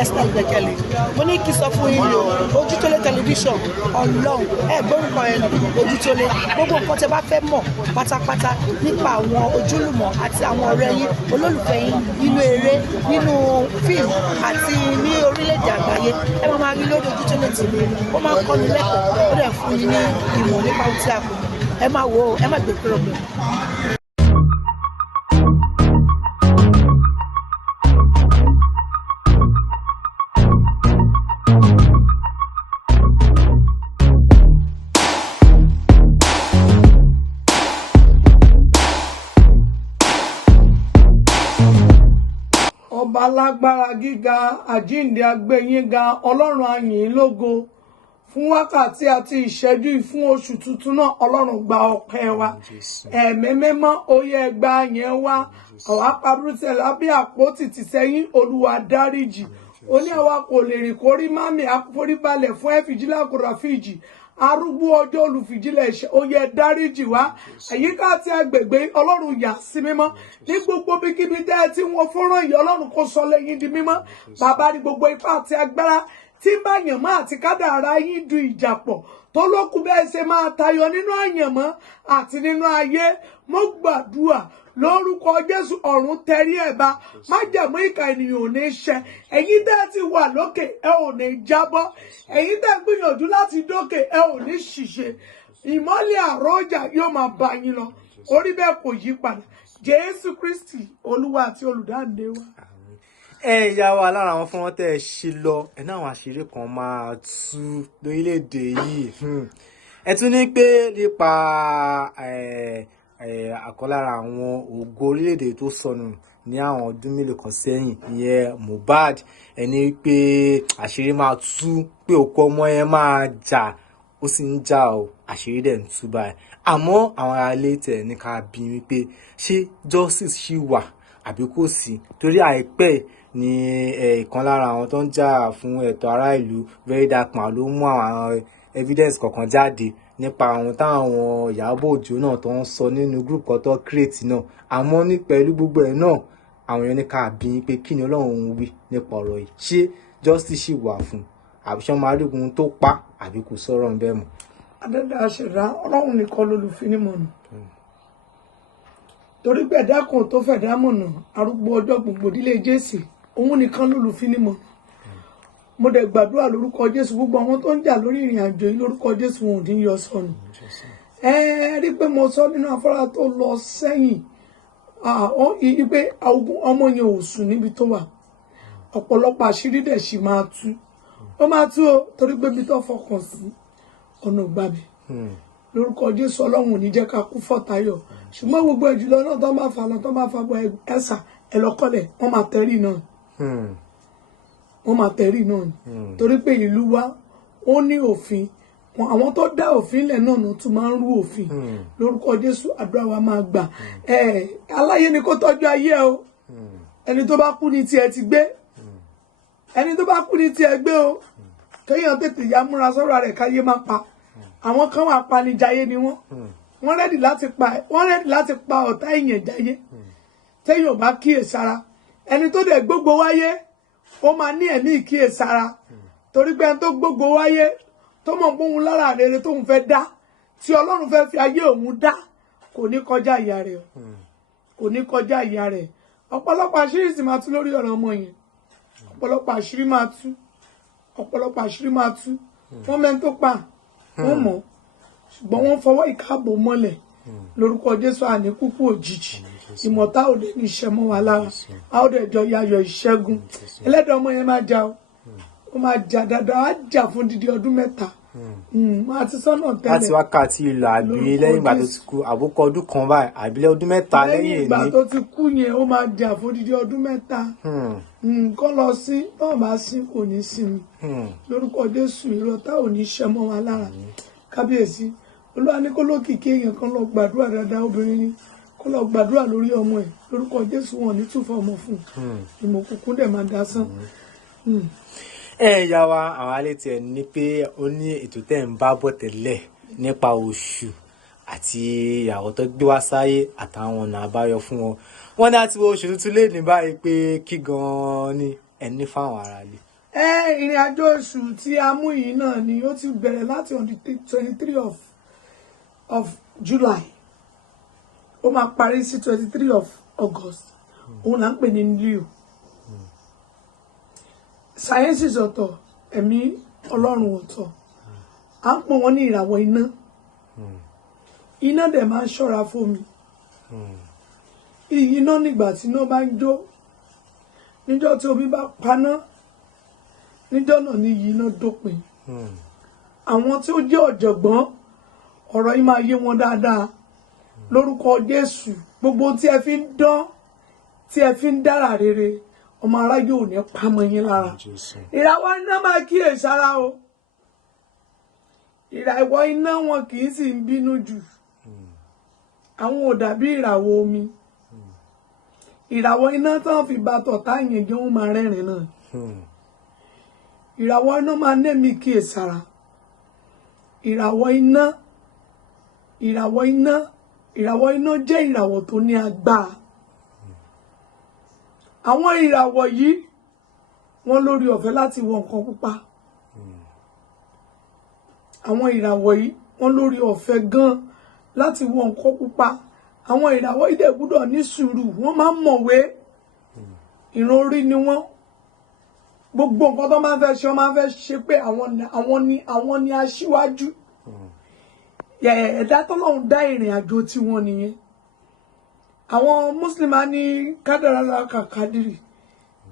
Esther Ìgbẹ́kẹ̀lé. Mo ní kí sọ fún yín o, Ojútólé tẹlifíṣàn Ọlọ́run gbórúkọ ẹ̀ Ojútólé gbogbo nǹkan tẹ́ bá fẹ́ mọ̀ pátápátá nípa àwọn ojúlùmọ̀ àti àwọn ọ̀rẹ́ yín olólùfẹ́ yín nínú eré nínú fíìmù àti ní orílẹ̀-èdè àgbáyé ẹ máa rí lórí Ojútólé TV. Ó máa ń kọ́ni lẹ́kọ̀ọ́ ó dẹ̀ fún yín ní ìmọ̀ nípa ohun tí a kò ẹ máa wò ó ẹ má gbé kúrò bẹ́ẹ̀. Ọba lágbára gíga àjíǹde agbẹ́yìnga Ọlọ́run a yìn lógo fún wákàtí àti ìṣẹ́jú fún oṣù tuntun náà. Ọlọ́run gba ọpẹ́ wa ẹ̀mẹ́mẹ́mọ́ oyè ẹgbà yẹn wá àwọn apábúrútẹ̀ lábẹ́ àpótí ti sẹ́yìn Olúwa dáríjì ó ní àwa kò lè rìn kórí mami àforíbalẹ̀ fún ẹ̀fìjìlá kòràfíjì arúgbó ọjọ́ olùfìjìlẹ̀ ẹ̀ṣẹ̀ oyè dáríjì wá àyíká àti agbègbè Ọlọ́run yà sí mímọ́ ní gbogbo bíkíbi tẹ́ tí wọ́n fọ́nrán yìí Ọlọ́run kó sọ lẹ́yìn di mímọ́ bàbá ní gbogbo ipá àti agbára tí bá yànmọ́ àti kádàrá yín du ìjà pọ̀ tó lókun bẹ́ẹ̀ ṣe máa tayọ nínú àyànmọ́ àti nínú ayé mo gbàdúrà lórúkọ Jésù ọ̀run tẹrí ẹ̀ bá májẹ̀mú ìkà ènìyàn ò ní ṣẹ ẹ̀yin tẹ́ ti wà lókè ẹ ò ní jábọ́ ẹ̀yin tẹ́ gbìyànjú láti dókè ẹ ò ní ṣìṣe ìmọ́lẹ̀ àrọ́jà yóò máa bá yín lọ orí bẹ́ẹ̀ kò yí padà Jésù Kristi Olúwa àti olùdáǹdè wa. Ìyá wa lára àwọn fún wọn tẹ́ ẹ ṣe lọ ẹ náà àwọn àṣírí kan máa tú lórílẹ̀‐èdè yìí ẹ tún ní pé nípa àkọlára àwọn ògo orílẹ̀‐èdè tó sọnù ní àwọn ọdún mélòó kan sẹ́yìn ìyẹn Mohbad ẹni pé àṣírí máa tú pé òkú ọmọ yẹn máa jà ó sì ń jà ó àṣírí dẹ̀ ń tú báyìí àmọ́ àwọn ará ilé tẹ̀ ní ká bí wípé ṣé justice ṣì wà àbí kò sí torí àìpẹ́ ni ìkan lára àwọn tó ń jà fún ẹ̀tọ́ ará ìlú Very Dark Man ló mú àwọn evidence kọ̀ọ̀kan jáde nípa àwọn táwọn Ìyábọ̀ Òjó náà tó ń sọ nínú group kan tó create náà àmọ́ ní pẹ̀lú gbogbo ẹ̀ náà àwọn èèyàn ní ká bí pé kí ni Ọlọ́run wí nípa ọ̀rọ̀ yìí ṣé justice ṣì wà fún àbí ṣé máa rí ogun tó pa àbí kò sọ̀rọ̀ ń bẹ́ẹ̀ mọ́. Adẹ́dà àṣẹ̀dá Ọlọ́run nìkan lolùfinimọ̀nà torí pé ẹ̀dá kan tó fẹ̀dá mọ̀nà arúgbó ọjọ́ gbogbo ìdílé Jésù òun nìkan lolùfinimọ̀nà. Mo dẹ̀ gbàdúrà lórúkọ Jésù gbogbo àwọn tó ń jà lórí ìrìn àjò yìí lórúkọ Jésù wọn ò ní yọ sọnù. Rí pé mo sọ nínú afárá tó lọ sẹ́yìn pé ọmọ yẹn ò sùn níbi tó wà ọ̀pọ̀lọpọ̀ àṣírí dẹ̀ sì máa tú ó máa tú o torí pé ibi tó fọkàn sí ọ̀nà ògbàbí lórúkọ Jésù Ọlọ́run ò ní jẹ́ ká kú fọ́tayọ̀ ṣùgbọ́n gbogbo ẹ̀jùlọ náà tó máa fà lọ tó máa fa bọ ẹ̀sà ẹ̀lọ́kọ́lẹ̀ wọ́n máa tẹ̀rí náà wọ́n máa tẹ̀rí náà ni torí pé ìlú wa ó ní òfin àwọn tó dá òfin lẹ̀ náà tún máa ń rú òfin lórúkọ Jésù àdúrà wa máa gbà aláyé ni kó tọ́jú ayé o ẹni tó bá kú ní tiẹ̀ ti gbé ẹni tó bá kú ní tiẹ̀ gbé o kéèyàn tètè ya múra sọ́rọ̀ rẹ̀ káyé má pa àwọn kan wà panijayé ni wọ́n rẹ́dì láti pa ọ̀tá èèyàn jayé téèyàn bá kíyèsára ẹni tó dẹ̀ gbogbo wáyé ó máa ní ẹ̀mí ìkíyèsára torí pé ẹni tó gbogbo wáyé tó mọ̀ pé òun lára rere tóun fẹ́ dá tí Ọlọ́run fẹ́ fi ayé òun dá kò ní kọjá ìyá rẹ̀ kò ní kọjá ìyá rẹ̀ ọ̀pọ̀lọpọ̀ àṣírí sì máa tú lórí ọ̀rọ̀ ọmọ yẹn ọ̀pọ̀lọpọ̀ àṣírí máa tú wọ́n mẹ́ni tó pa wọ́n mọ̀ ṣùgbọ́n wọ́n fọwọ́ ìkáàbò mọ́lẹ̀ lórúkọ Jésù àní kúkú òjijì ìmọ̀ta òde ní iṣẹ́ mọ́ wa lára a ó dẹ̀ jọ yayọ̀ ìṣẹ́gun ẹlẹ́dàá ọmọ yẹn máa jà ó máa jà dáadáa á jà fún dídí ọdún 3 máa ti sọ́nà tẹ́lẹ̀ láti wákàtí ìlú àbí lẹ́yìn ìgbà tó ti kú àbúkọ ọdún kan báyìí àbí ọdún 3 lẹ́yìn ìgbà tó ti kú yẹn ó máa jà fún dídí ọdún 3 kọ́ lọ sí náà bá sí kò ní sinmi lórúkọ Jésù ìrọ̀tá ò ní ṣẹ́ mọ́ wa lára kábíyèsí Olúwa ní kó Olokiki èèyàn kan lọ gbàdúrà dáadáa obìnrin ni kó lọ gbàdúrà lórí ọmọ ẹ̀ lórúkọ Jésù wọn ní túfọ̀ ọmọ fún ìmọ̀ kúkú dẹ̀ máa dá sán. Ìyá wa àwọn alẹ́ tiẹ̀ ní pé ó ní ètò tẹ́ ń bá bọ̀ tẹ́lẹ̀ nípa oṣù àti ìyàwó tó gbé wá sáyé àtàwọn ọ̀nà àbáyọ fún wọn. Wọ́n ní àti oṣù tuntun lè ní báyìí pé kí gan-an ni ẹni fáwọn ará ilé. ìrìn àjò oṣù tí a mú yìí náà ni ó ti bẹ̀rẹ̀ láti on the 23 of July ó máa parí sí 23 of August òun là ń pè ní Leo sciences ọ̀tọ̀ ẹ̀mí Ọlọ́run ọ̀tọ̀ à ń pọ̀ wọ́n ní ìràwọ̀ iná iná dẹ̀ máa ń ṣọ́ra fún mi iná nígbà tí iná bá ń jó níjọ́ tí omi bá paná níjọ́ náà ni iyì iná dópin àwọn tí ó jẹ́ ọ̀jọ̀gbọ́n ọ̀rọ̀ yìí máa yé wọn dáadáa lórúkọ Jésù gbogbo tí ẹ fi ń dán tí ẹ fi ń dára rere ọmọ aráyé ò ní pamọ́ yín lára ìràwọ̀ iná máa kíyèsára o ìràwọ̀ iná wọn kì í sì ń bínú jù àwọn ò dàbí ìràwọ̀ omi ìràwọ̀ iná tán fi bá tọ̀tá yẹn jẹ́ wọ́n máa rẹ́rìn náà ìràwọ̀ iná máa nẹ́mí kíyèsára ìràwọ̀ iná jẹ́ ìràwọ̀ tó ní agbára àwọn ìràwọ̀ yìí wọ́n lórí ọ̀fẹ́ láti wọ nǹkan pupa àwọn ìràwọ̀ yìí wọ́n lórí ọ̀fẹ́ gan láti wọ nǹkan pupa àwọn ìràwọ̀ yìí dẹ̀ gbọ́dọ̀ ní sùúrù wọ́n máa ń mọ̀wé ìran orí ni wọ́n gbogbo nǹkan tó máa ń fẹ́ ṣe wọ́n máa ń fẹ́ ṣe pé àwọn ni aṣíwájú ẹ̀dá tọ́lọ́run dá ìrìn àjò tiwọn nìyẹn àwọn Muslim á ní kádàrá kàkàdìrì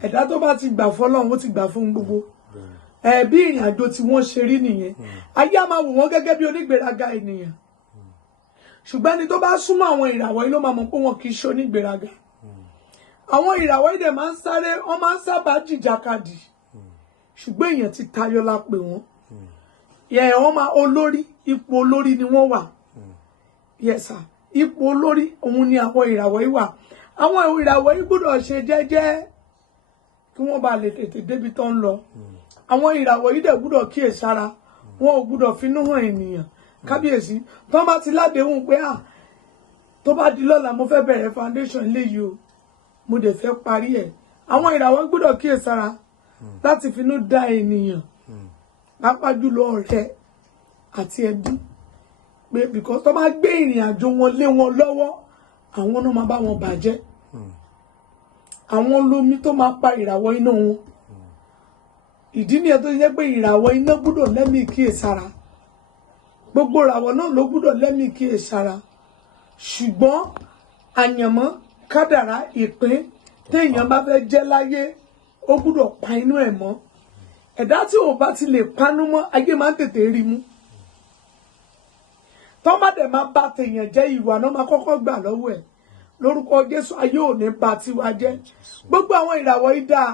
ẹ̀dá tó bá ti gbà fọ́lọ́run ó ti gbà fún gbogbo bí ìrìn àjò tí wọ́n ṣe rí nìyẹn ayé á máa wò wọ́n gẹ́gẹ́ bí onígbéraga ènìyàn ṣùgbọ́n ẹni tó bá súnmọ́ àwọn ìràwọ̀ yìí ló máa mọ̀ pé wọn kì í ṣe onígbéraga àwọn ìràwọ̀ yìí dẹ̀ máa ń sáré wọ́n máa ń sábà jìjàkadì ṣùgbọ́n èèyàn ti tayọ la pè wọ́n wọ́n máa olórí ipò olórí ni wọ́n wà yẹsà ipò olórí òun ni àwọn ìràwọ̀ yìí wà àwọn ìràwọ̀ yìí gbọ́dọ̀ ṣe jẹ́jẹ́ kí wọ́n bá lè tètè débi tó ń lọ àwọn ìràwọ̀ yìí dẹ̀ gbọ́dọ̀ kíyèsára wọn ò gbọ́dọ̀ finú hàn ènìyàn kábíyèsí tó bá ti ládéhùn pé tó bá di lọ́la mo fẹ́ bẹ̀rẹ̀ foundation léyìí o mo dẹ̀ fẹ́ parí ẹ̀ àwọn ìràwọ̀ gbọ́dọ̀ kíyèsára láti finú dá ènìyàn pàápàá jùlọ ọ̀rẹ́ àti ẹbí pé because tó bá gbé ìrìn àjò wọn lé wọn lọ́wọ́ àwọn náà máa bá wọn bàjẹ́ àwọn lomi tó máa pa ìràwọ̀ iná wọn ìdí nìyẹn tó jẹ́ pé ìràwọ̀ iná gbọ́dọ̀ lẹ́mìí kíyèsára gbogbo ìràwọ̀ náà ló gbọ́dọ̀ lẹ́mìí kíyèsára ṣùgbọ́n àyànmọ́ kádàrá ìpín téèyàn bá fẹ́ jẹ́ láyé ó gbọ́dọ̀ pa inú ẹ̀ mọ́ ẹ̀dá tí ò bá ti lè panú mọ́ ayé máa ń tètè rí mú tọ́mọdé máa bá tèèyàn jẹ́ ìwà náà máa kọ́kọ́ gbà lọ́wọ́ ẹ̀ lórúkọ Jésù ayé ò ní ba tiwa jẹ́ gbogbo àwọn ìràwọ̀ yìí dáa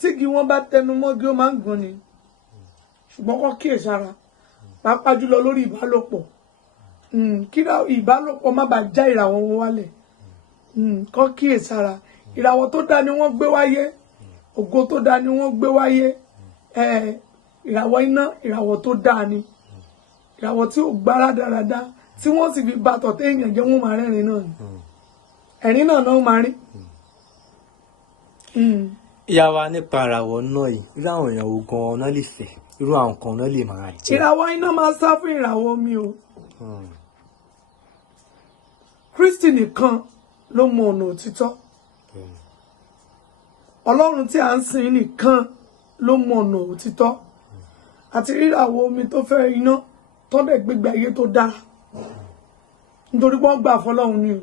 tígi wọn bá tẹnu mọ́gi ó máa ń gùn ni ṣùgbọ́n kọ́ kíyèsára pàápàá jùlọ lórí ìbálòpọ̀ kí ìbálòpọ̀ má bàa já ìràwọ̀ wọn wálẹ̀ kọ́ kíyèsára ìràwọ̀ tó dáa ni wọ́n gbé wáyé ògo tó dáa ni wọ́n gbé wáyé ìràwọ̀ iná ìràwọ̀ tó dáa ni ìràwọ̀ tí ò gbára dáradára tí wọ́n sì fi bá tọ̀tẹ̀ èèyàn jẹ́ wọ́n máa rẹ́rìn náà ni ẹ̀rín náà náà máa rí. ìyá wa nípa ìràwọ̀ náà yìí irú àwọn èèyàn wo gan-an náà lè fẹ́ irú àwọn kan náà lè máa jẹ́. ìràwọ̀ iná máa sá fún ìràwọ̀ omi o Kristi nìkan ló mọ ọ̀nà òtítọ́ Ọlọ́run tí a ń sìn nìkan ló mọ ọ̀nà òtítọ́ àti ìràwọ̀ omi tó fẹ́ iná tọ́dẹ̀ gbégbé ayé tó dára nítorí wọ́n gbà fọlọ́run ni o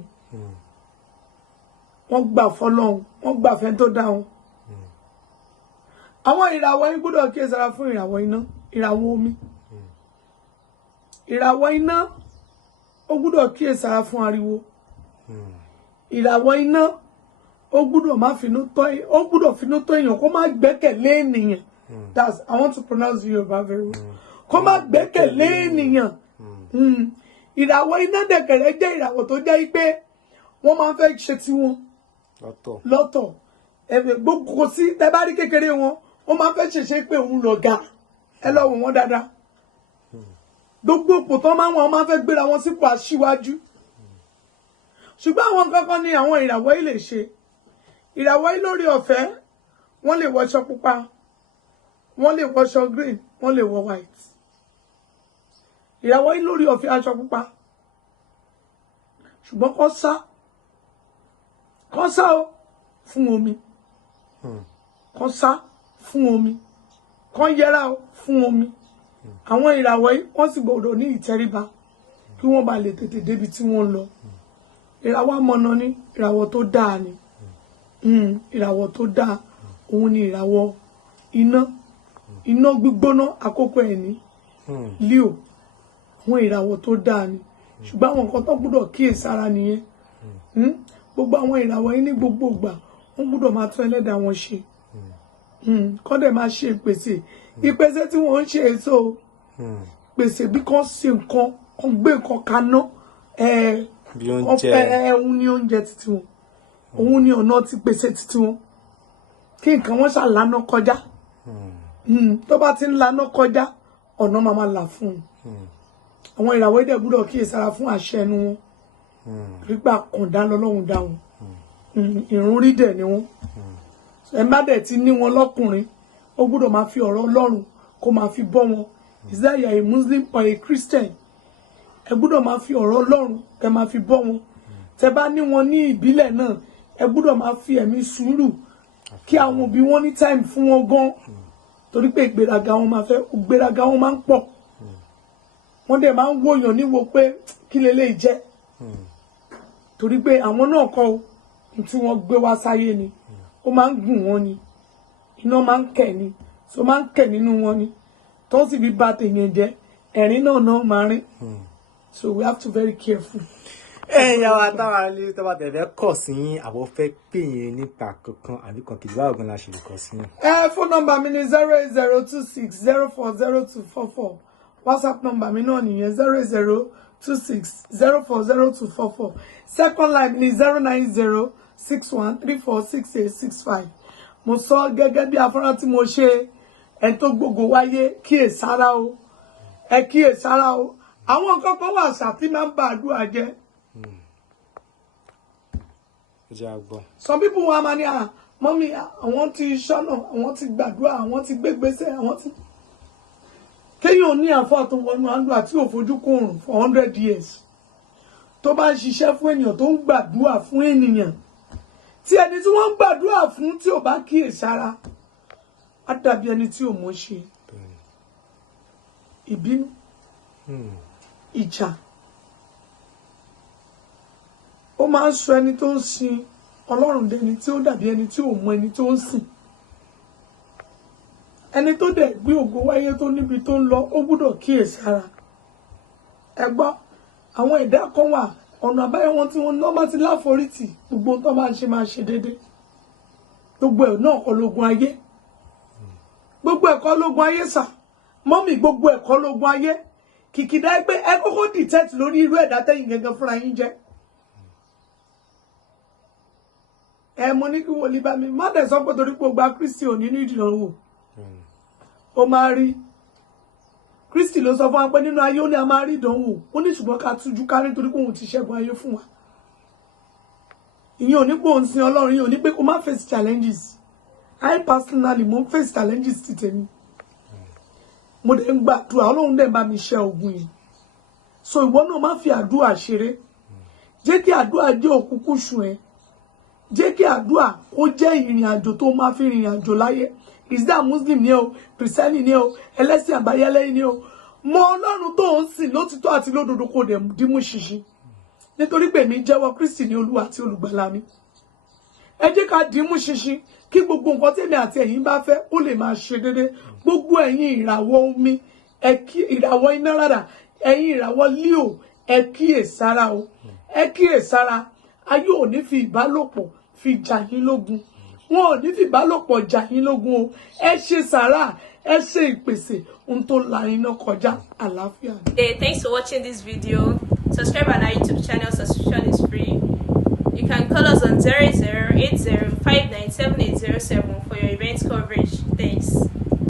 wọ́n gbà fọlọ́run wọ́n gbà fẹ́ tó dá wọn. àwọn ìràwọ̀ yìí gbọ́dọ̀ kíyèsára fún ìràwọ̀ iná ìràwọ̀ omi ìràwọ̀ iná ó gbọ́dọ̀ kíyèsára fún ariwo ìràwọ̀ iná ó gbọ́dọ̀ má finú tọ́ ó gbọ́dọ̀ finú tọ́ èèyàn kó má gbẹ́kẹ̀lé ènìyàn that's I want to pronounce Yorùbá very well kó má gbẹ́kẹ̀lé ènìyàn ìràwọ̀ iná dẹ̀kẹ̀rẹ̀ jẹ́ ìràwọ̀ tó jẹ́ pé wọ́n máa ń fẹ́ ṣe tiwọn lọ́tọ̀ gbogbo kò sí tẹ́ bá rí kékeré wọn wọ́n máa ń fẹ́ ṣèṣe pé òun lọ̀gá ẹ lọ wò wọ́n dáadáa gbogbo òpò tán máa ń fẹ́ gbéra wọn sípò aṣíwájú ṣùgbọ́n àwọn kankan ní àwọn ìràwọ̀ yìí lè ṣe ìràwọ̀ yìí lórí ọ̀fẹ́ wọ́n lè wọṣọ pupa wọ́n lè wọṣọ green, wọ́n lè wọ white. Ìràwọ̀ yìí lórí ọ̀fẹ́ aṣọ pupa. Ṣùgbọ́n kọ́ sá o fún omi. Kọ́ sá fún omi. Kọ́ yẹra o fún omi. Àwọn ìràwọ̀ yìí wọ́n sì gbọ́dọ̀ ní ìtẹríba kí wọ́n bá lè tètè débi tí wọ́n lọ. Ìràwọ̀ amọ̀nà ni ìràwọ̀ tó dáa ni. Ìràwọ̀ tó dáa òun ni ìràwọ̀ iná gbígbóná àkókò ẹ̀ ní Leo. Àwọn ìràwọ̀ tó dáa ni. Ṣùgbọ́n àwọn nǹkan tó gbọ́dọ̀ kíyèsára nìyẹn. Gbogbo àwọn ìràwọ̀ yìí ní gbogbo ìgbà wọ́n gbọ́dọ̀ máa tún ẹlẹ́dàá wọn ṣe. Kọ́ dẹ̀ máa ṣe ìpèsè tí wọ́n ń ṣe èso pèsè bí kan ṣe nǹkan kan gbé nǹkan kaná òun ní oúnjẹ títí wọn òun ní ọ̀nà ti pèsè títí wọn kí nǹkan wọn ṣàlànà kọjá tó bá ti ń lanà kọjá ọ̀nà máa là fún un àwọn ìràwọ̀ ẹ̀dẹ̀ gbọ́dọ̀ kíyèsára fún àṣẹ ẹnu wọn rígbà kọ̀ǹdá lọ́lọ́run dá wọn ìrun rí dẹ̀ ni wọn ẹ má dẹ̀ ti ní wọn lọ́kùnrin ó gbọ́dọ̀ máa fi ọ̀rọ̀ Ọlọ́run kó máa fi bọ́ wọn is that you are a Muslim or a Christian ẹ gbọ́dọ̀ máa fi ọ̀rọ̀ Ọlọ́run kẹ́ máa fi bọ́ wọn tẹ́ bá ní wọn ní ìbílẹ̀ náà ẹ gbọ́dọ̀ máa fi ẹ̀mí sùúrù kí àwọn òbí wọn ní time fún wọn gan torí pé ìgbéraga wọn máa ń pọ̀ wọ́n dẹ̀ máa ń wòyàn níwò pé kí leléyìí jẹ́ torí pé àwọn náà kọ́ tí wọ́n gbé wá sáyé ni ó máa ń gùn wọn ni iná máa ń kẹ̀ ni tó máa ń kẹ̀ nínú wọn ni tó sì fi bà tèèyàn jẹ́ ẹ̀rín náà máa rín so we have to very careful. Yàrá táwa lè tọ́ba tẹ̀fẹ́ kọ̀ sí yín àbọ̀ fẹ́ pè yín nípa kankan àbí kan kìí báwo gan la ṣe lè kọ̀ sí yín. Phone number mi ni 08026040244 WhatsApp number mi náà nìyẹn 08026040244 second line ni 09061346865 mo sọ gẹ́gẹ́ bí afárá tí mo ṣe ẹ tó gbogbo wáyé kíyèsára o ẹ kíyèsára o àwọn nǹkan kan wà ṣàtì máa ń ba àdúrà jẹ́. Some people wọ́n máa ní mọ́mí àwọn ti ṣọ́nà àwọn ti gbàdúrà àwọn ti gbégbèsè àwọn ti kéèyàn ní àfọ́ tó wọnú àdúrà tí ò fojú kòrùn for 100 years tó bá ń ṣiṣẹ́ fún ènìyàn tó ń gbàdúrà fún ènìyàn tí ẹni tí wọ́n ń gbàdúrà fún tí ò bá kíyèsára á dàbí ẹni tí ò mọ̀ ṣe ìbínú ìjà ó máa ń sọ ẹni tó ń sin Ọlọ́run dẹni tí ó dàbí ẹni tí ò mọ ẹni tó ń sìn ẹni tó dẹ̀ gbé ògo wáyé tó níbi tó ń lọ ó gbọ́dọ̀ kíyèsára ẹ gbọ́ àwọn ẹ̀dá kan wà ọ̀nà àbáyọ wọn tí wọ́n bá ti láforítì gbogbo tó bá ń ṣe máa ṣe déédéé gbogbo ẹ̀ náà kọ́ lógun ayé gbogbo ẹ̀kọ́ lógun ayé sà mọ́mì gbogbo ẹ̀kọ́ lógun ayé kìkìdá ẹgbẹ́ ẹ kọ́kọ́ detect lórí irú ẹ̀dá tẹ́yìn gẹ́gẹ́ fúnra yín jẹ́ ẹ mo ní kí wòlíì bá mi má dẹ̀ sọ pé torí pé o gba Kristi ò nínú ìdánwò ó máa rí Kristi ló sọ fún wa pé nínú ayé ó ní a máa rí ìdánwò ó ní ṣùgbọ́n ká tújú ká nítorí pé òun ti ṣẹ́gun ayé fún wa ìyẹn ò ní pé òun sin Ọlọ́run ìyẹn ò ní pé kó má face challenges I personally mo ń face challenges ti tèmi mo dẹ̀ ń gbàdúrà Ọlọ́run dẹ̀ bá mi ṣẹ́ ogun yìí so ìwọ náà má fi àdúrà ṣeré jẹ́ kí àdúrà jẹ́ òkúkú sùn ẹ́ jẹ́ kí àdúrà ó jẹ́ ìrìn àjò tó máa fi rìnrìn àjò láyé is that Muslim ni o Christian ni o ẹlẹ́sìn àbáyálẹ́ ni o mọ Ọlọ́run tó ń sìn lótìtọ́ àti lódodo kò dẹ̀ dímú ṣinṣin nítorí pé mi jẹ́wọ́ Kristi ní Olúwa àti olùgbàlà mi ẹ jẹ́ ká dímú ṣinṣin kí gbogbo nǹkan tèmi àti ẹ̀yin bá fẹ́ ó lè máa ṣe déédéé gbogbo ẹ̀yin ìràwọ̀ omi ìràwọ̀ iná rárá ẹ̀yin ìràwọ̀ Leo ẹ kíyèsára o ẹ kíyèsára ayé ò ní fi ìbálòpọ̀ fi jà yín lógun wọn ò ní fi ìbálòpọ̀ jà yín lógun o ẹ ṣe sàrà ẹ ṣe ìpèsè ohun tó la iná kọjá àlàáfíà. Hey, thanks for watching this video. Subscribe on our YouTube channel. Subscription is free. You can call us on 0080597807 for your event coverage.